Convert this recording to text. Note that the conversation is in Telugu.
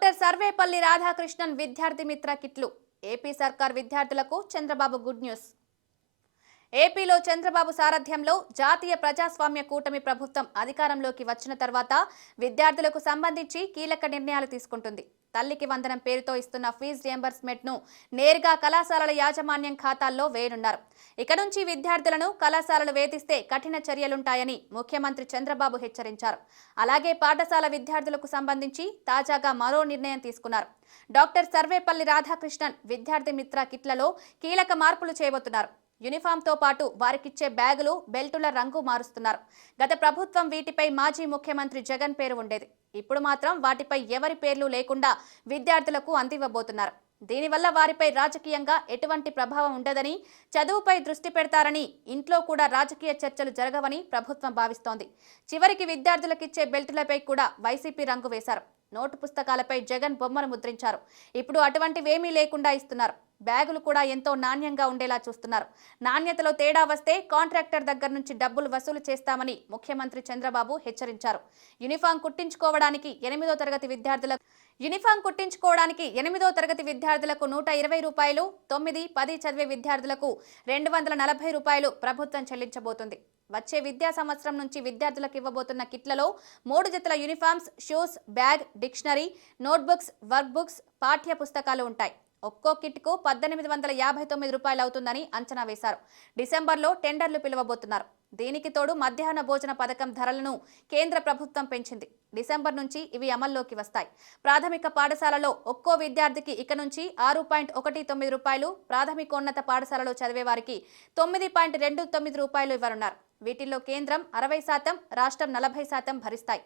డాక్టర్ సర్వేపల్లి రాధాకృష్ణన్ విద్యార్థి మిత్ర కిట్లు. ఏపీ సర్కార్ విద్యార్థులకు చంద్రబాబు గుడ్ న్యూస్. ఏపీలో చంద్రబాబు సారథ్యంలో జాతీయ ప్రజాస్వామ్య కూటమి ప్రభుత్వం అధికారంలోకి వచ్చిన తర్వాత విద్యార్థులకు సంబంధించి కీలక నిర్ణయాలు తీసుకుంటుంది. తల్లికి వందనం పేరుతో ఇస్తున్న ఫీజు రియంబర్స్మెంట్ను నేరుగా కళాశాలల యాజమాన్యం ఖాతాల్లో వేయనున్నారు. ఇక నుంచి విద్యార్థులను కళాశాలలు వేధిస్తే కఠిన చర్యలుంటాయని ముఖ్యమంత్రి చంద్రబాబు హెచ్చరించారు. అలాగే పాఠశాల విద్యార్థులకు సంబంధించి తాజాగా మరో నిర్ణయం తీసుకున్నారు. డాక్టర్ సర్వేపల్లి రాధాకృష్ణన్ విద్యార్థి మిత్ర కిట్లలో కీలక మార్పులు చేయబోతున్నారు యూనిఫామ్తో పాటు వారికిచ్చే బ్యాగులు బెల్టుల రంగు మారుస్తున్నారు. గత ప్రభుత్వం వీటిపై మాజీ ముఖ్యమంత్రి జగన్ పేరు ఉండేది. ఇప్పుడు మాత్రం వాటిపై ఎవరి పేర్లు లేకుండా విద్యార్థులకు అందివ్వబోతున్నారు. దీనివల్ల వారిపై రాజకీయంగా ఎటువంటి ప్రభావం ఉండదని చదువుపై దృష్టి పెడతారని ఇంట్లో కూడా రాజకీయ చర్చలు జరగవని ప్రభుత్వం భావిస్తోంది. చివరికి విద్యార్థులకిచ్చే బెల్టులపై కూడా వైసీపీ రంగు వేశారు. నోటు పుస్తకాలపై జగన్ బొమ్మను ముద్రించారు. ఇప్పుడు అటువంటివేమీ లేకుండా ఇస్తున్నారు. బ్యాగులు కూడా ఎంతో నాణ్యంగా ఉండేలా చూస్తున్నారు. నాణ్యతలో తేడా వస్తే కాంట్రాక్టర్ దగ్గర నుంచి డబ్బులు వసూలు చేస్తామని ముఖ్యమంత్రి చంద్రబాబు హెచ్చరించారు. యూనిఫామ్ కుట్టించుకోవడానికి ఎనిమిదో తరగతి విద్యార్థులకు యూనిఫామ్ కుట్టించుకోవడానికి ఎనిమిదో తరగతి విద్యార్థులకు నూట ఇరవై రూపాయలు తొమ్మిది పది చదివే విద్యార్థులకు రెండు వందల నలభై రూపాయలు ప్రభుత్వం చెల్లించబోతుంది. వచ్చే విద్యా సంవత్సరం నుంచి విద్యార్థులకు ఇవ్వబోతున్న కిట్లలో మూడు జతల uniforms shoes bag dictionary notebooks work books పాఠ్య పుస్తకాలు ఉంటాయి. ఒక్కో కిట్కు పద్దెనిమిది వందల యాభై తొమ్మిది రూపాయలు అవుతుందని అంచనా వేశారు. డిసెంబర్లో టెండర్లు పిలువబోతున్నారు. దీనికి తోడు మధ్యాహ్న భోజన పథకం ధరలను కేంద్ర ప్రభుత్వం పెంచింది. డిసెంబర్ నుంచి ఇవి అమల్లోకి వస్తాయి. ప్రాథమిక పాఠశాలలో ఒక్కో విద్యార్థికి ఇక నుంచి ఆరు పాయింట్ ఒకటి తొమ్మిది రూపాయలు ప్రాథమికోన్నత పాఠశాలలో చదివే వారికి తొమ్మిది పాయింట్ రెండు తొమ్మిది రూపాయలు ఇవ్వనున్నారు. వీటిల్లో కేంద్రం అరవై శాతం రాష్ట్రం నలభై శాతం భరిస్తాయి.